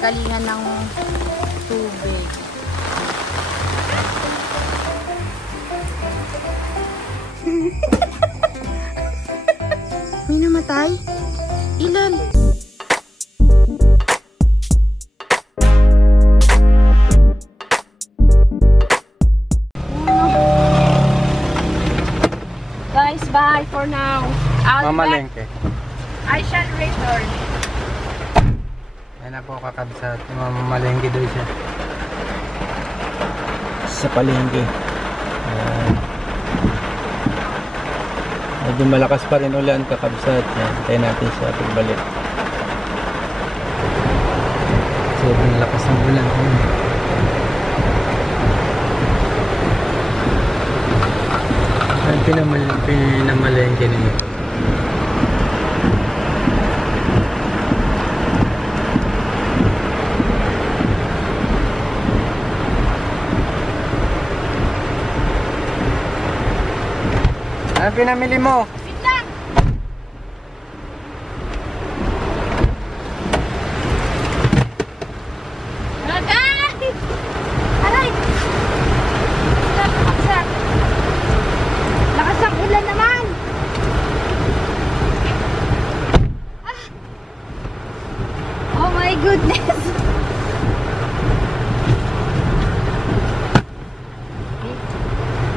pinanggagalingan ng tubig. May namatay? Ilan? Guys, bye for now. Mamalengke. I shall return. Yan na po kakabsat. Mamalengke doon siya. Sa palengke. Medyo malakas pa rin ulan kakabsat. Hintayin natin siya pagbalik. Sobrang lakas ng ulan. Pinamalengke nito. Ano pinamili mo? Biglang! Agay! Aray! Lakas ang ulan naman! Ah! Oh my goodness!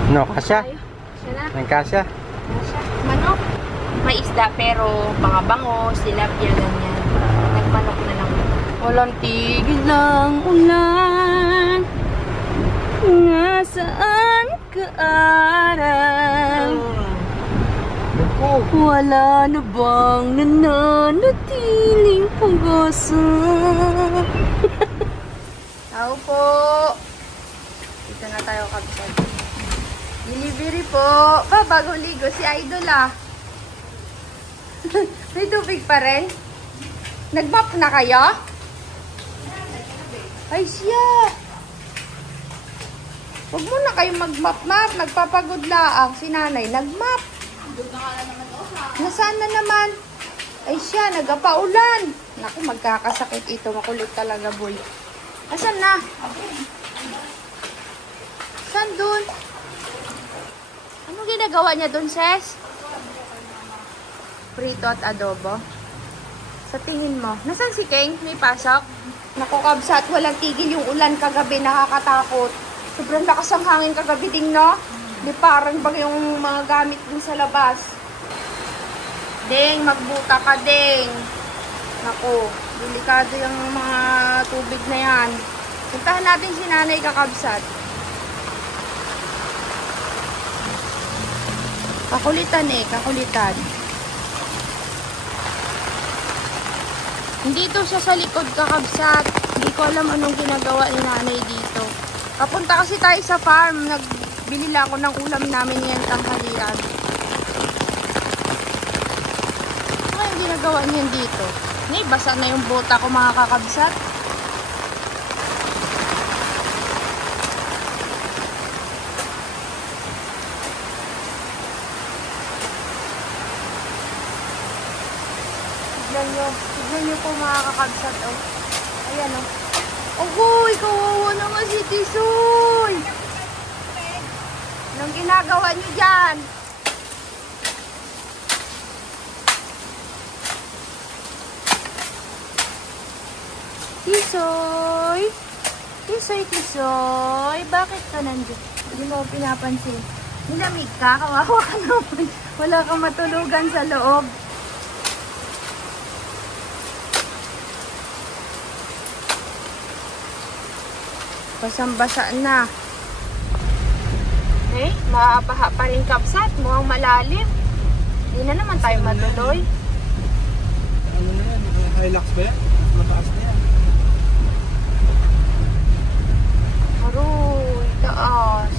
No, kasya? Nagkasya? Manok. May isda pero mga bangos, tilapia, ganyan. Nagmanok na lang. Walang tigil lang ulan. Nasaan ka araw? Wala na bang nananatiling pag-asa? Tao po. Dito na tayo kapitad. Delivery po. Bago ligo si Idol ah. May tubig pa rin? Nag-map na kayo? Ay siya. Huwag muna kayo mag-map-map. Nagpapagod laang. Si nanay nag-map. Nasaan na naman? Ay siya, nagpaulan. Naku, magkakasakit ito. Makulit talaga boy. Asan na? Saan dun? Anong ginagawa niya doon, Ses? Prito at adobo? Sa tingin mo, nasaan si King? May pasok? Naku, kabsat, walang tigil yung ulan kagabi, nakakatakot. Sobrang lakas ang hangin kagabi ding, no? Di parang bag yung mga gamit din sa labas. Ding, magbuta ka, Ding. Naku, delikado yung mga tubig na yan. Puntahan natin si nanay kakabsat. Kakulitan eh, kakulitan. Dito siya sa likod kakabsat. Hindi ko alam anong ginagawa ni nanay dito. Papunta kasi tayo sa farm. Nagbili lang ako ng ulam namin ngayon tanghalian. Ano yung ginagawa niyan dito? Basa na yung bota ko mga kakabsat. Tignan nyo po mga kakabsat, oh. Ayan, oh. Uy, kawawa naman si Tisoy. Anong ginagawa nyo dyan? Tisoy? Tisoy? Bakit ka nandun? Hindi mo pinapansin. Nilamig ka? Kawawa ka naman. Wala kang matulugan sa loob. Basang-basa na. Eh, mabaha pa rin kabsat. Mukhang malalim. Hindi na naman tayo matuloy. Ano na yan? Hilux ba yan? Mataas na yan. Aroy, taas.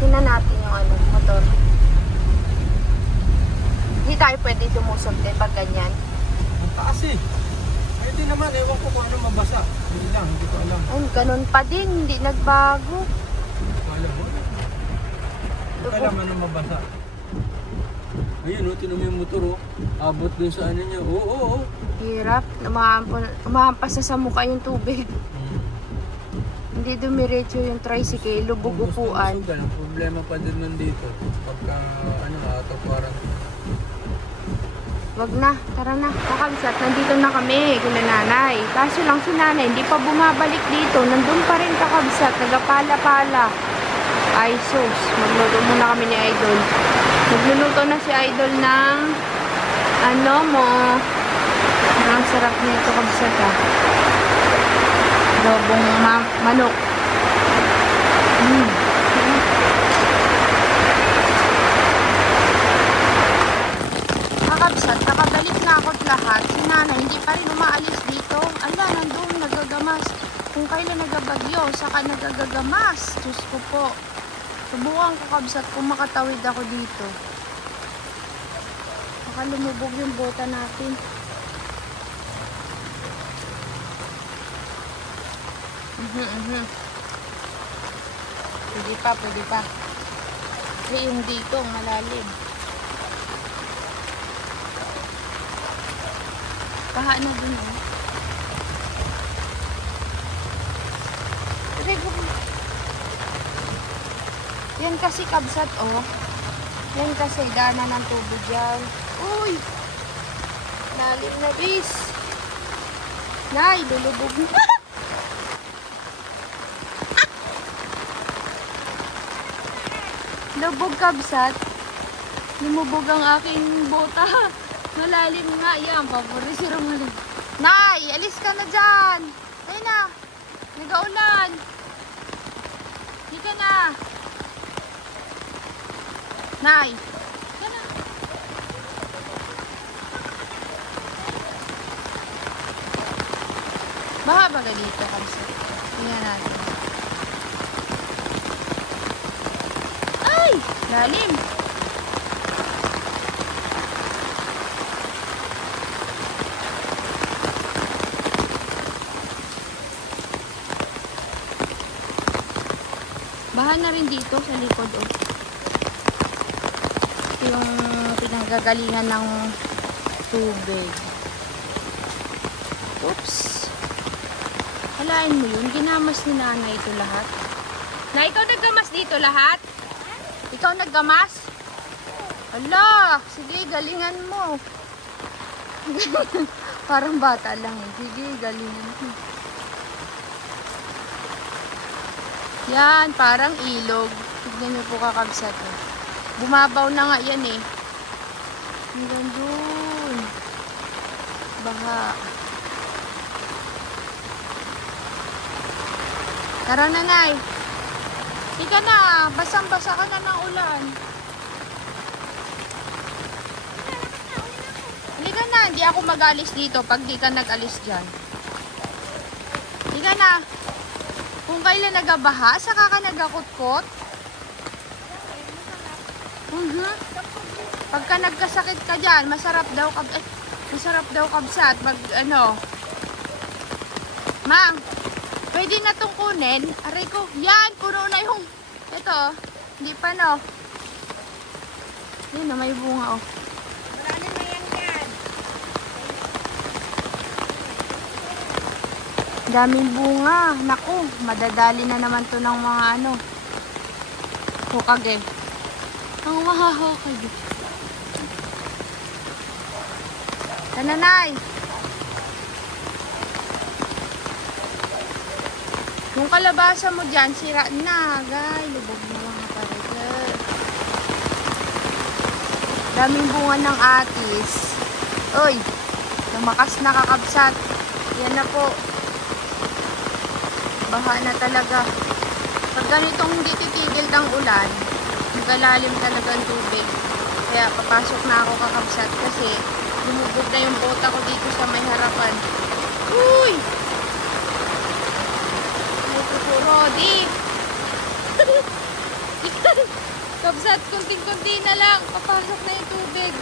Tingnan natin yung ano, motor. Hindi tayo pwede tumusok din pag ganyan. Ang taas eh. Hindi naman, ewan ko kung ano mabasa. Hindi lang, hindi ko alam. Ay, ganun pa din, hindi nagbago. Alam mo? Hindi ko alam ano mabasa. Ayun, oh, tinan mo yung motor, oh. Abot dun sa ano niya. Oo, oo, oo. Hirap. Umahampas sa mukha yung tubig. Hindi dumiretso yung tricycle, lubog upuan. Ang problema pa din nun dito. Pagka, ano, ato parang... Wag na, tara na. Kakabsat, nandito na kami, kila nanay. Kaso lang si nanay, hindi pa bumabalik dito. Nandun pa rin kakabsat, nagapala-pala. Ay sus, magluto muna kami ni Idol. Magluluto na si Idol ng ano mo. Ang sarap nito kabsat ah. Adobong manok. Kakabsat, nakabalik na ako't lahat. Si nanay, hindi pa rin umaalis dito. Ala, nandun, nagagamas. Kung kailan nagabagyo, saka nagagamas. Diyos ko po. Subukan ko kabsat kung makatawid ako dito. Baka lumubog yung bota natin. Pwede pa, pwede pa. Eh, yung dito, malalim. Baha na dun, oh. Yan kasi kabsat, oh. Yan kasi dana ng tubig yan. Uy! Lalim na, bis. Nay, lulubog na. Lubog kabsat. Lumubog ang aking bota. Malalim nga. Yan, paborito malalim. Nay, alis ka na dyan. Ayun na. Nagaulan. Hindi ka na. Nay. Yan na. Baha ba ganito kabsat? Tingnan natin. Ay! Lalim! Baha na rin dito sa likod, oh. Ito yung pinanggagalingan ng tubig. Oops! Halain mo yun, ginamas ni nanay ito lahat. Na ikaw naggamas dito lahat? Ikaw naggamas? Ala, sige, galingan mo. Parang bata lang eh. Sige, galingan mo. Yan, parang ilog. Tignan nyo po kakabsat. Eh. Bumabaw na nga yan eh. Hanggang dun. Baha. Tara na, Nay. Ika na, basang-basa ka na ng ulan. Halika na, hindi ako mag-alis dito pag di ka nag-alis dyan. Halika na. Kung kailan nagabaha, saka ka nagakutkot. Pagka nagkasakit ka dyan, masarap daw kabsat. Ma'am, pwede na itong kunin. Aray ko, yan, puno na yung, ito, hindi pa no. Yan na, may bunga oh. Marami na yan yan. Daming bunga. Naku, madadali na naman to ng mga ano. Hukage. Ang mahahukage. Tananay. Yung kalabasa mo dyan, sira na. Gay, lubog na mga parigal. Daming bunga ng atis. Uy, lumakas na kakabsat. Yan na po. Baha na talaga. Pag ganitong hindi titigil ng ulan, nagalalim talaga ang tubig. Kaya papasok na ako kakabsat kasi lumubog na yung bota ko dito sa may harapan. Uy! May kukurodi. Kabsat, kunting-kunti na lang. Papasok na yung tubig.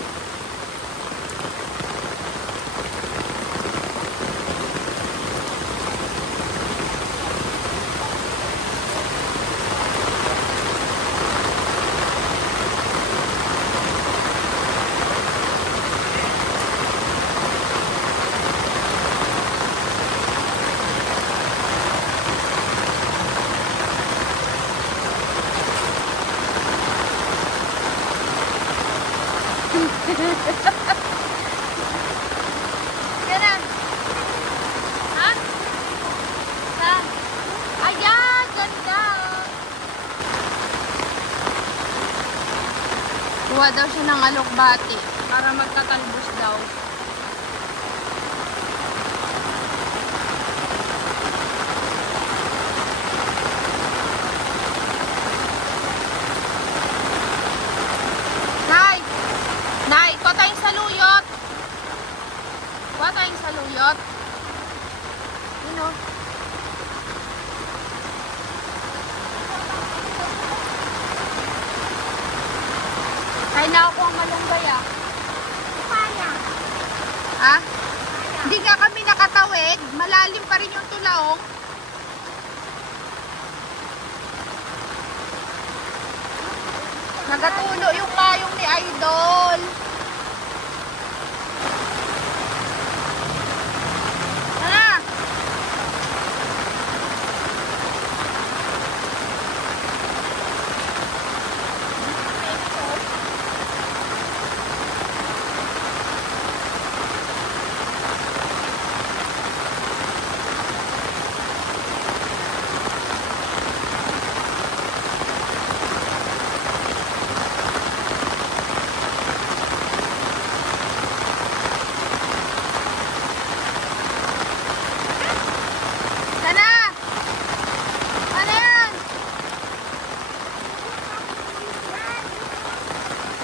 Yan na. Ha? Saan? Ayan, ganda. Kuha daw siya ng alokbati para magkakalbos daw. Nay! Nay, kuha tayong saluyot. Kuha tayong saluyot. Yun o. Kaya na ako ang malunggay ah. Kaya. Ha? Hindi nga kami nakatawid. Malalim pa rin yung tulaong. Nagatulo yung payong ni Idol. Ano? Sana? Ano yan?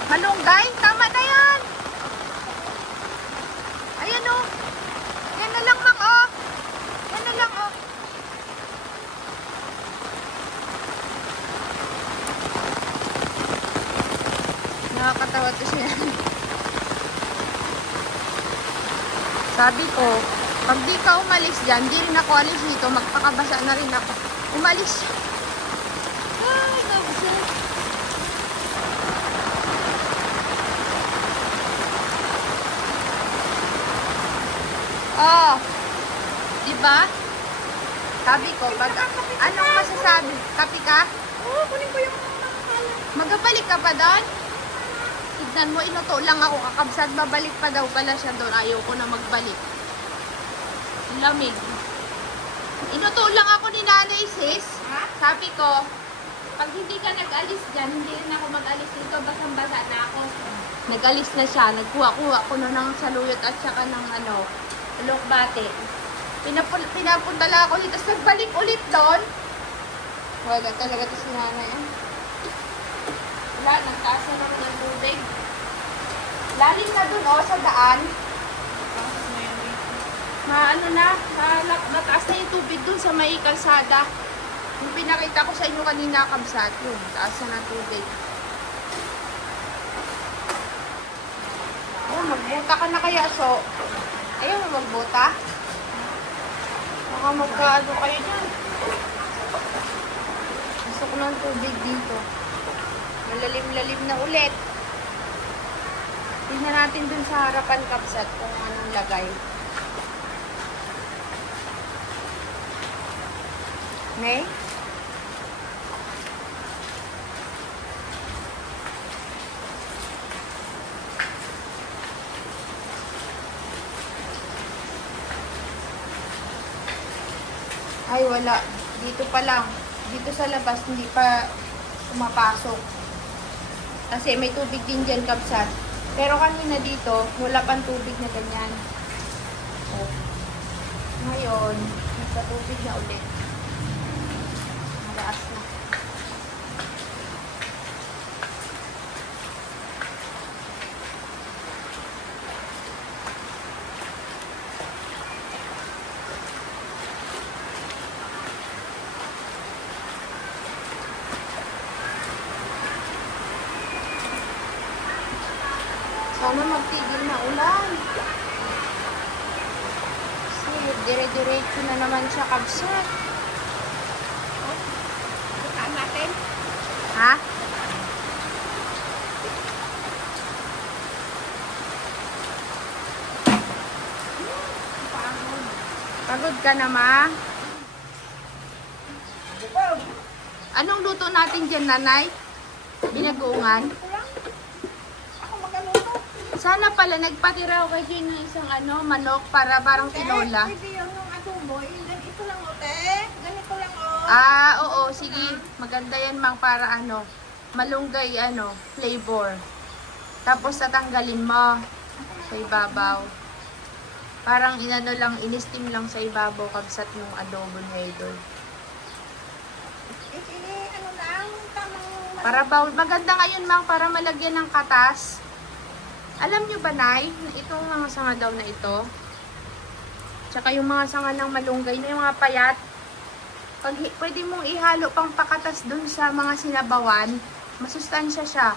Malunggay? Tama na yan. Ayan o. Yan na lang, Mang, o. Yan na lang, o. Nakakatawa to siya. Sabi ko, pag di ka umalis dyan, di rin ako alis dito, magpakabasa na rin ako. Umalis siya. Ay, nabasa. Oh, diba? Sabi ko, pag anong masasabi? Kapi ka? Oo, kunin ko yung Magabalik ka pa doon? Tignan mo, inuto lang ako kakabsat. Babalik pa daw pala siya doon. Ayaw ko na magbalik. Lamig. Inuto lang ako ni Nanay Sis. Ha? Sabi ko, pag hindi ka nag-alis dyan, hindi rin ako mag-alis dito. Basang-basa na ako. Nag-alis na siya. Nagkuha-kuha ko na ng saluyot at saka ng alokbate. Pinapunta lang ako ulit. Tapos nagbalik ulit doon. Wala talaga ito si Nanay. Wala, nagtaas na naman ng tubig. Lalim na dun, oh, sa daan. Maano na, mataas na yung tubig dun sa may kalsada. Yung pinakita ko sa inyo kanina, kabsat, yun, taas na ng tubig. Oh, magbuta ka na kaya, so. Ayaw mo magbuta? Baka magkaano kayo dyan. Gusto ko ng tubig dito. Malalim-lalim na ulit. Tingnan natin dun sa harapan, kabsat, kung anong lagay. Okay? Ay, wala. Dito pa lang. Dito sa labas, hindi pa pumapasok. Kasi may tubig din dyan, kabsat. Pero kanina dito, wala pang tubig na ganyan. Oh. Ngayon, nagpatubig na ulit. Malaas na. Sana magtigil na ulan. Kasi dire-diretso na naman siya, kabsat. bukaan natin. Ha? Pagod ka na, ma? Anong luto natin dyan, Nanay? Binagoongan? Ako magaluto. Sana pala nagpatira ako kay ng isang manok para parang tinola. Pwede yung adobo. Ganito lang o, te. Ganito lang o. Ah, oo, sige. Maganda yan, Mang, para malunggay, flavor. Tapos tatanggalin mo sa ibabaw. Parang lang, in-steam lang sa ibabaw, kabsat yung adobo na idol. Ano lang, tamang... Para maganda ngayon, Mang, para malagyan ng katas. Alam nyo ba, Nay, na itong mga sanga daw na ito, tsaka yung mga sanga ng malunggay na yung mga payat, pwede mong ihalo pang pakatas dun sa mga sinabawan, masustansya siya.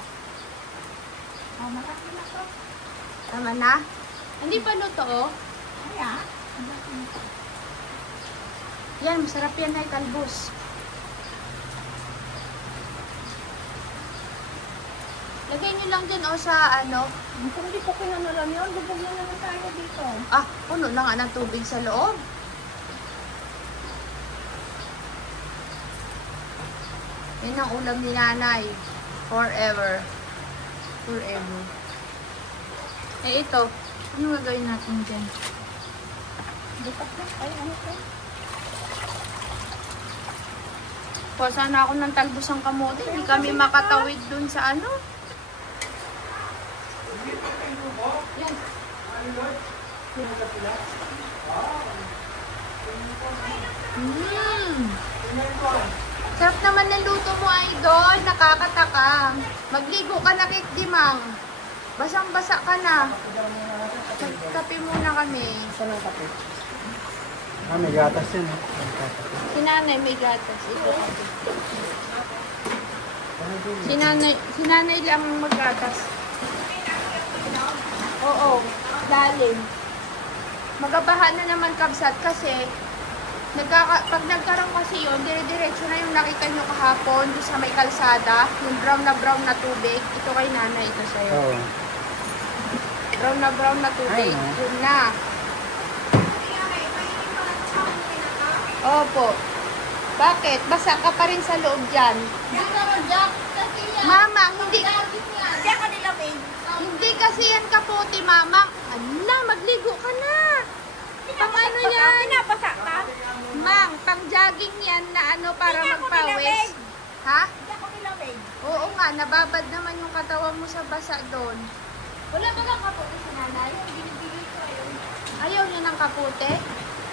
Oh, marami na to. Tama na? Hindi pa luto, oh. Kaya? Yan, masarap yan, Nay, talbos. Lagay nyo lang dyan, sa Kung hindi ko kinanulan yun, bubog na naman tayo dito. Puno na nga ng tubig sa loob. Yan ang ulam ni Nanay. Forever. Forever. Ito. Ano gagawin natin dyan? Bukas na. Ay, ano to? Sana ako ng talbos ang kamote. Hindi kami makatawid dun sa Yan. Sarap naman ng luto mo, idol. Nakakataka. Magligo ka na, Kit Dimang. Basang-basa ka na. Kape muna kami. Saan ang kape? May gatas yan. Si Nanay may gatas. Ito kape. Si Nanay lang maggatas. Oo, lalim. Magabahan na naman, kabsat, kasi pag nagkaroon kasi yun, dire-diretso na yung nakita nyo kahapon doon sa may kalsada, yung brown na tubig. Ito kay Nanay, ito sa'yo. Oo. Brown na tubig. Ay, no. Yun na. Opo. Bakit? Basa ka pa rin sa loob dyan. Mama, hindi ako nilamig. Hindi kasi yan kaputi, Mama. Ala, magligo ka na. Pang ano yan? Pinapasa ka? Mang, pang jogging yan na para Hindi ako magpawis. nilamig. Ha? Hindi ako nilamig. Oo nga, nababad naman yung katawan mo sa basa doon. Wala ba lang kaputi si Nanay? Binibigay ko yun. Ayaw niya ng kaputi?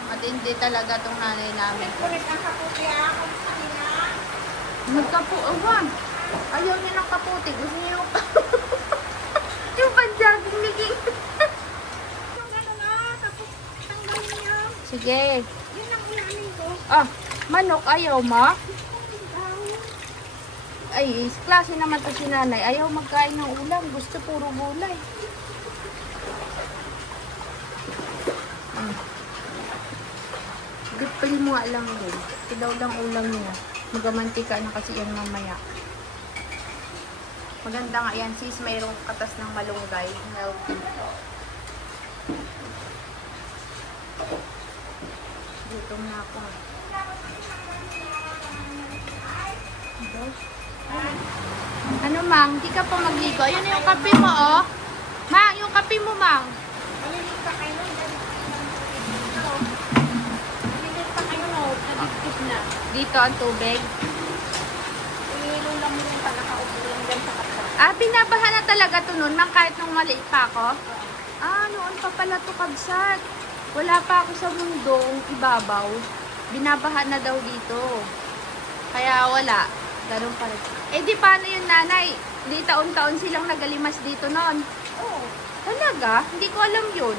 Matindi talaga tong nanay namin. Kulit ang kaputi ako sa kanila. Ayaw niya ng kaputi. Gusto niya yung yung pang-jogging naging. Yung gano'n na, tapos tanggalin niya. Sige. Yun ang ulamin ko. Manok, ayaw mo? Ay, klase naman to si Nanay. Ayaw magkain ng ulam. Gusto puro gulay. Gipli mo nga lang din. Ito daw lang ulam niya. Magamantika na kasi yan mamaya. Maganda nga yan, sis. Mayroong katas ng malunggay. Healthy. Gutom na ako. Ano, Mang? Di ka pa magligo. Ayun yung kape mo, oh. Mang, yung kape mo, Mang. Malilit pa kayo. Malilit pa kayo, no? Nagigit na. Dito ang tubig. Ilong lang mo yung panakaupo lang dyan sa kapsa. Binabaha na talaga to nun, Mang, kahit nung maliit pa ako. Noon pa pala to, kabsat. Wala pa ako sa mundong ibabaw. Binabaha na daw dito. Kaya wala. Ganun pa rin. Di paano yun, Nanay? Di taon-taon silang nagalimas dito noon. Oo. Talaga? Hindi ko alam yun.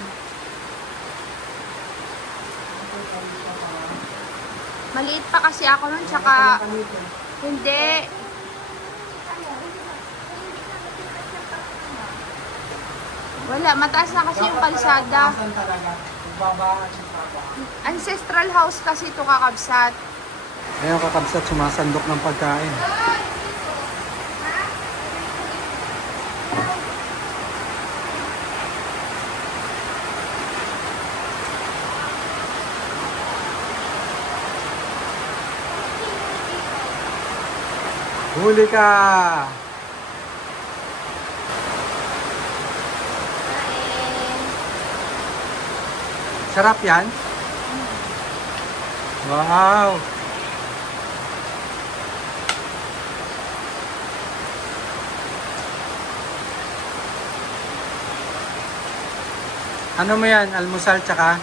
Maliit pa kasi ako nun, tsaka hindi. Wala, mataas na kasi yung kalsada. Ancestral house kasi ito, kakabsat. Ngayon kakabsat, sumasandok ng pagkain. Huli ka! Sarap yan? Wow! Ano mo yan? Almusal tsaka?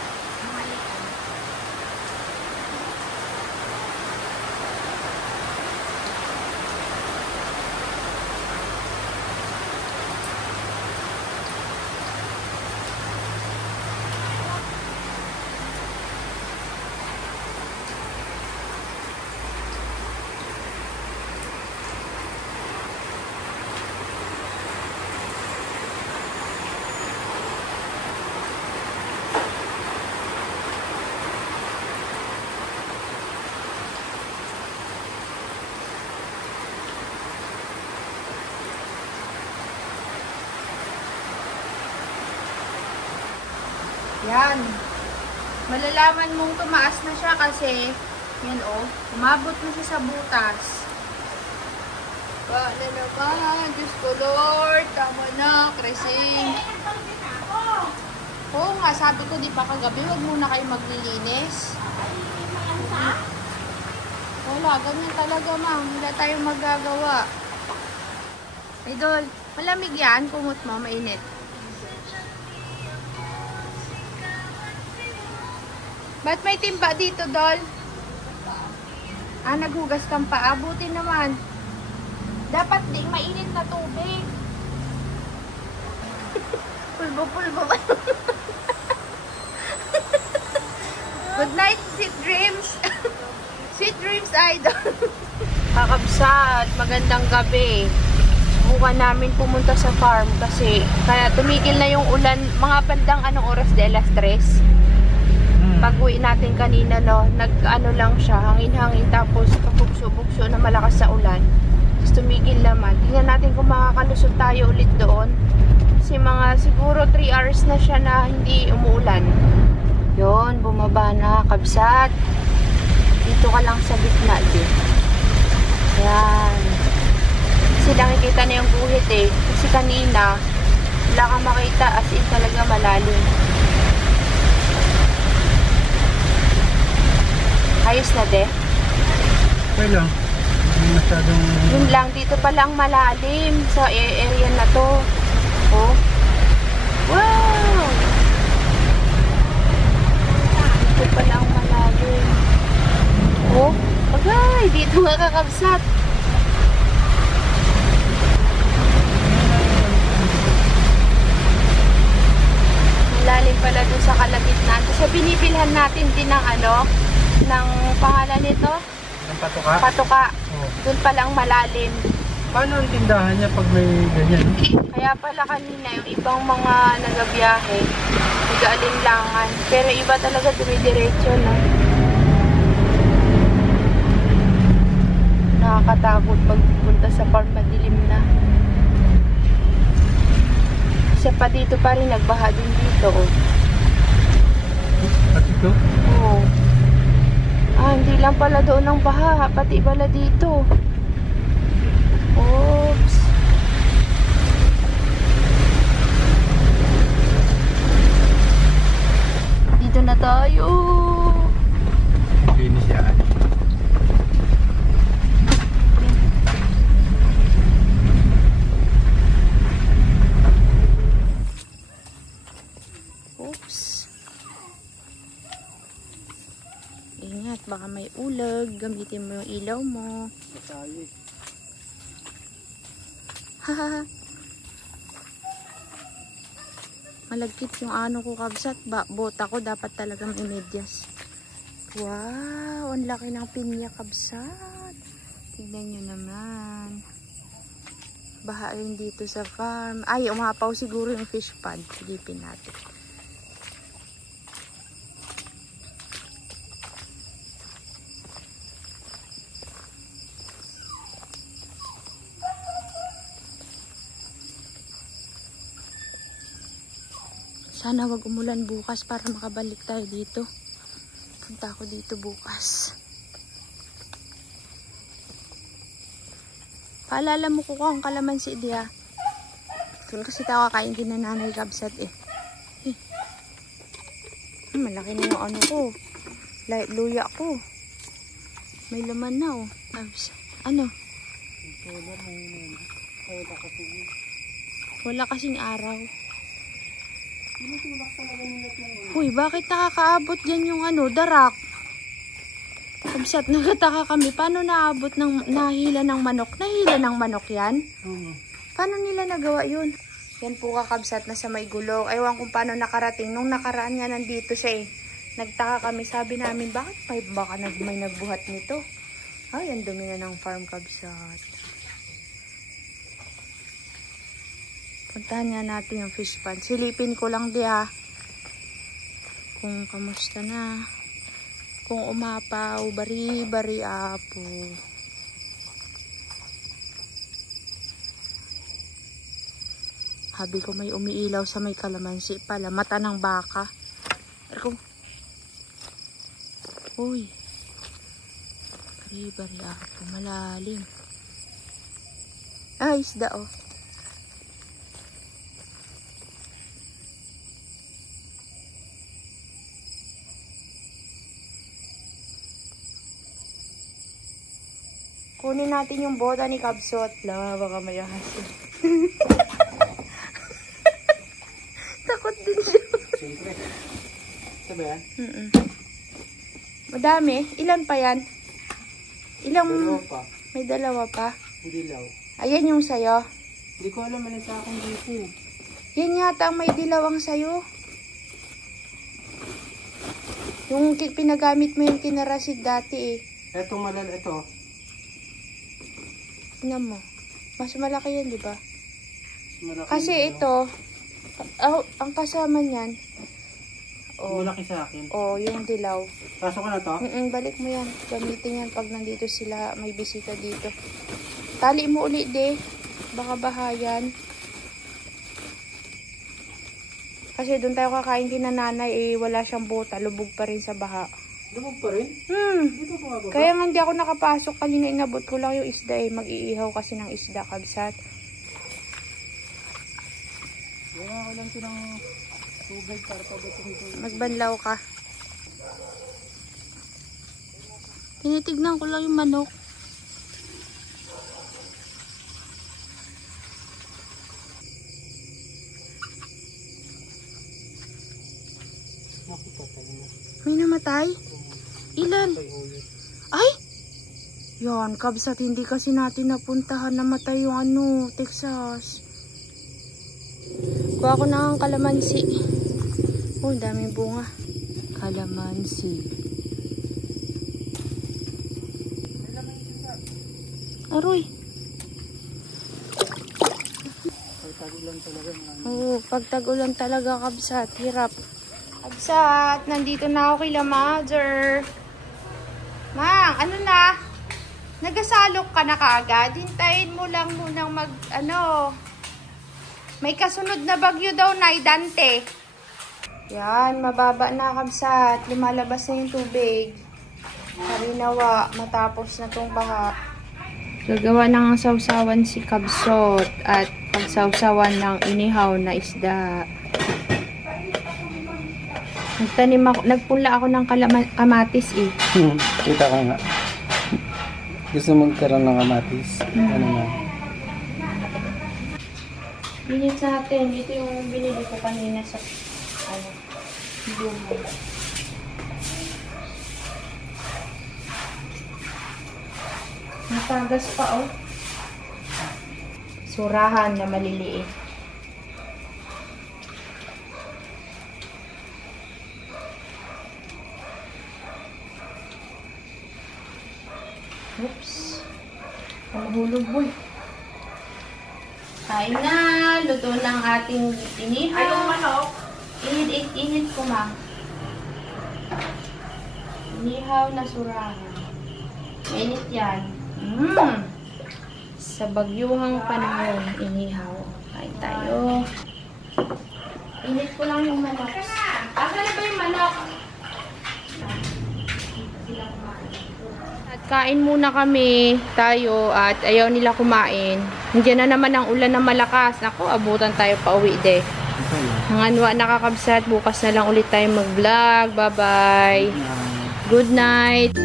Yan. Malalaman mong tumaas na siya kasi, yan oh, umabot na siya sa butas. Wala naman. Diyos ko Lord. Tama na. Crescing. Oo nga, sabi ko di pa kagabi, wag muna kayo maglilinis. Wala, ganyan talaga ma'am. Wala tayong magagawa. Idol, malamig yan. Kumot mo, mainit. Ba't may timba dito, Dol? Ah, naghugas kang paa. Buti naman. Dapat di mainit na tubig. Pulbo-pulbo ba? Good night, sweet dreams. Sweet dreams, idol. Kakabsat, magandang gabi. Subukan namin pumunta sa farm kasi kaya tumigil na yung ulan. Mga bandang anong oras de alas 3? Pag-uwi natin kanina, no, nag-ano lang siya, hangin-hangin, tapos pabugso-bugso na malakas sa ulan. Tapos tumigil naman. Tingnan natin kung makakalusot tayo ulit doon. Kasi mga siguro 3 hours na siya na hindi umuulan. Yun, bumaba na, kabsat. Dito ka lang sa gitna din. Yan. Kasi nakikita na yung guhit eh. Kasi kanina, wala kang makita, as in talaga malalim. Ayos na, de? Okay lang. Hindi masyadong... Yun lang, dito pa lang malalim sa area na to. Oh. Wow! Dito pa lang malalim. Oh, bagay, dito nga kakabsat. Malalim pala dun sa kalagitnaan. Kasi binibilhan natin din ng ano, ng pangalan nito? Ng patuka? Patuka. Oh. Doon palang malalim. Paano ang tindahan niya pag may ganyan? Kaya pala kanina yung ibang mga nagabiyahe, nag-aalinlangan. Pero iba talaga dumidiretso, no? Nakakatakot pagpunta sa farm, madilim na. Isa pa dito pa rin, nagbaha din dito, oh. At ito? Oo. Ah, hindi lang pala doon ang baha, pati pala dito. Oops. Dito na tayo. Linis yan. Oops. Ingat, baka may ulag. Gamitin mo yung ilaw mo. Masali. Hahaha. Malagkit yung ano ko kabsat. Bota ko dapat talaga may medyas. Wow, ang laki ng pinya kabsat. Tignan nyo naman. Baha rin dito sa farm. Ay, umapaw siguro yung fish pond. Silipin natin. Sana wag umulan bukas para makabalik tayo dito. Punta ako dito bukas. Paalala mo ko ang kalamansi diya. Doon kasi tayo kakain din na nanay kabsat eh. malaki na yung ano ko. Luya ko. May laman na oh. Ano? Wala kasing araw. Uy, bakit nakakaabot dyan yung ano, darak? Kabsat, nagataka kami. Paano naabot ng nahila ng manok? Nahila ng manok yan? Paano nila nagawa yun? Yan po kakabsat na sa may gulong. Ewan kung paano nakarating. Nung nakaraan nga nandito siya eh. Nagtaka kami. Sabi namin, bakit baka may nagbuhat nito? Ay, ang dumi na ng farm kabsat. Puntahan nga natin yung fish pond. Silipin ko lang di ha. Kung kamusta na. Kung umapaw, bari-bari apo. Habi ko may umiilaw sa may kalamansi pala. Mata ng baka. Uy. Bari-bari apo. Malalim. Ay, isda oh. Kunin natin yung bota ni Kabsot. Baka may ahasin. Takot din siya. Siyempre. Sabi yan? Madami. Ilan pa yan? Ilang... Dalawa pa. May dalawa pa. Dilaw. Ayan yung sayo. Hindi ko alam ano sa akong dito. Yan yata ang may dilaw ang sayo. Yung pinagamit mo yung kinarasid dati eh. Etong ito. Tingnan mo. Mas malaki yan, di ba? Malaki Kasi ito, ang kasama niyan. Malaki sa akin. Yung dilaw. Pasok ko na to? Balik mo yan. Gamitin yan pag nandito sila, may bisita dito. Tali mo ulit, de. Baka bahayan. Kasi doon tayo kakain kina nanay, wala siyang bota. Lubog pa rin sa baha. Lubog pa rin? Dito bumababa? Kaya nga hindi ako nakapasok. Kanina inabot ko lang yung isda eh. Mag-iihaw kasi ng isda, kabsat. Wala ko lang silang tubig para pabatin ito. Magbanlaw ka. Tinitignan ko lang yung manok. May namatay? Ilan? Ay! Yan, kabsat, hindi kasi natin napuntahan. Namatay yung ano, Texas. Kuha ko na ang kalamansi. Oh, daming bunga. Kalamansi. Aroy. Pagtagulan talaga. Pag tag-ulan talaga, kabsat. Hirap. Kabsat, nandito na ako kay La Mother. Mang, ano na? Nagasalok ka na kaagad? Hintayin mo lang munang may kasunod na bagyo daw na, Dante. Yan, mababa na kabsat. Lumalabas na yung tubig. Karinawa, matapos na tong baha. Gagawa ng sausawan si Kabsot at pagsausawan ng inihaw na isda. Nagpunla ako ng kamatis eh. Kita ko nga. Gusto magkaroon ng kamatis. Ano nga? Binit natin. Ito yung binili ko kanina sa Blue. Napagas pa oh. Surahan na maliliit. Oops. Mahulog boy. Kain na. Luto ng ating inihaw. Ayong manok. Init ko ma. Inihaw na surahan. Mainit yan. Sa bagyuhang panahon, inihaw. Kain tayo. Init ko lang yung manok. Asa na ba yung manok? At kain muna kami tayo at ayaw nila kumain. Nandiyan na naman ang ulan na malakas. Ako, abutan tayo pa uwi de. Hanganwa nakakabsat. Bukas na lang ulit tayo mag-vlog. Bye-bye. Good night.